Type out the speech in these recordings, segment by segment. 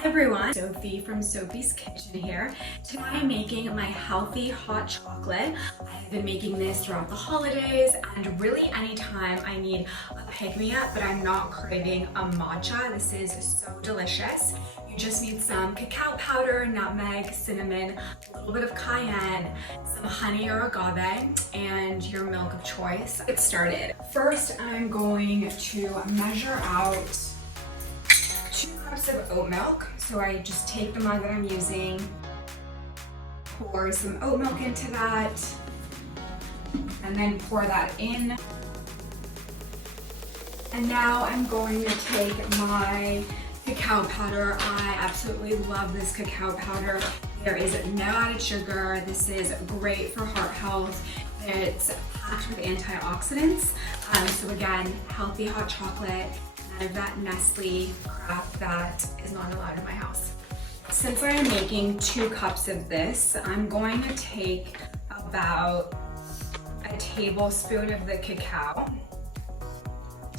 Hi everyone, Sophie from Sophie's Kitchen here. Today I'm making my healthy hot chocolate. I've been making this throughout the holidays and really anytime I need a pick-me-up but I'm not craving a matcha. This is so delicious. You just need some cacao powder, nutmeg, cinnamon, a little bit of cayenne, some honey or agave, and your milk of choice. Let's get started. First, I'm going to measure out 2 cups of oat milk. So I just take the mug that I'm using, pour some oat milk into that, and then pour that in. And now I'm going to take my cacao powder. I absolutely love this cacao powder. There is no added sugar. This is great for heart health. It's packed with antioxidants. So again, healthy hot chocolate. Of that Nestle crap that is not allowed in my house. Since I am making 2 cups of this, I'm going to take about a tablespoon of the cacao.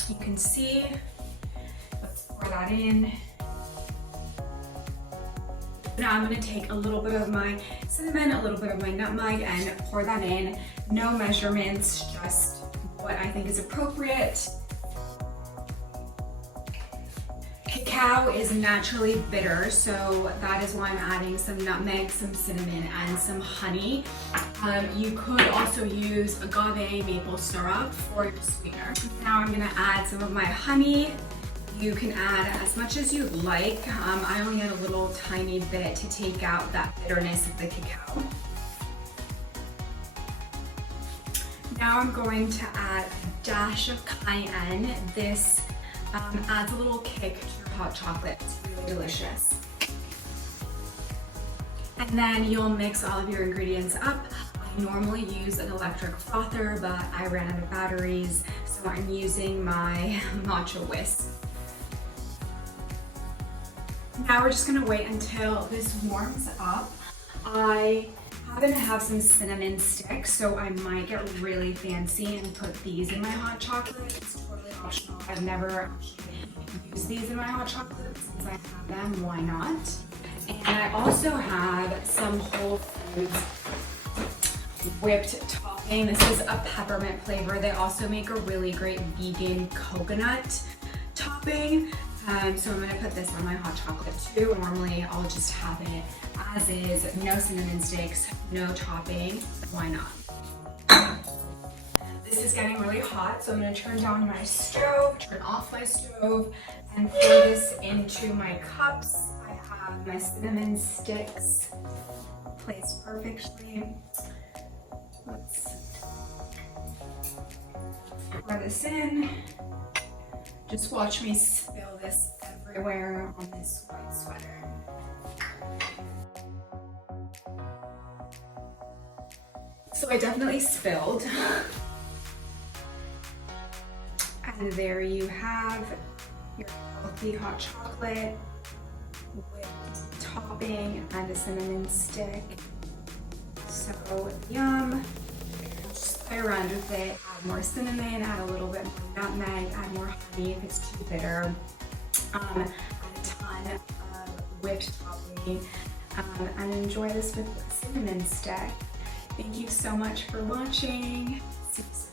You can see, let's pour that in. Now I'm going to take a little bit of my cinnamon, a little bit of my nutmeg, and pour that in. No measurements, just what I think is appropriate. Cacao is naturally bitter, so that is why I'm adding some nutmeg, some cinnamon, and some honey. You could also use agave maple syrup for your sweetener. Now I'm gonna add some of my honey. You can add as much as you'd like. I only add a little tiny bit to take out that bitterness of the cacao. Now I'm going to add a dash of cayenne. This adds a little kick to your hot chocolate. It's really delicious. And then you'll mix all of your ingredients up. I normally use an electric frother, but I ran out of batteries, so I'm using my matcha whisk. Now we're just gonna wait until this warms up. I happen to have some cinnamon sticks, so I might get really fancy and put these in my hot chocolate. It's totally optional. I've never actually used these in my hot chocolate. Since I have them, why not? And I also have some Whole Foods whipped topping. This is a peppermint flavor. They also make a really great vegan coconut topping. So I'm gonna put this on my hot chocolate too. Normally I'll just have it as is, no cinnamon sticks, no topping. Why not? This is getting really hot, so I'm gonna turn down my stove, turn off my stove, and pour this into my cups. I have my cinnamon sticks placed perfectly. Let's pour this in. Just watch me spill this everywhere on this white sweater. So I definitely spilled. And there you have your healthy hot chocolate with topping and a cinnamon stick. So yum. Just play around with it, add more cinnamon, add a little bit more nutmeg, add more honey if it's too bitter. Add a ton of whipped topping and enjoy this with a cinnamon stick. Thank you so much for watching. See you soon.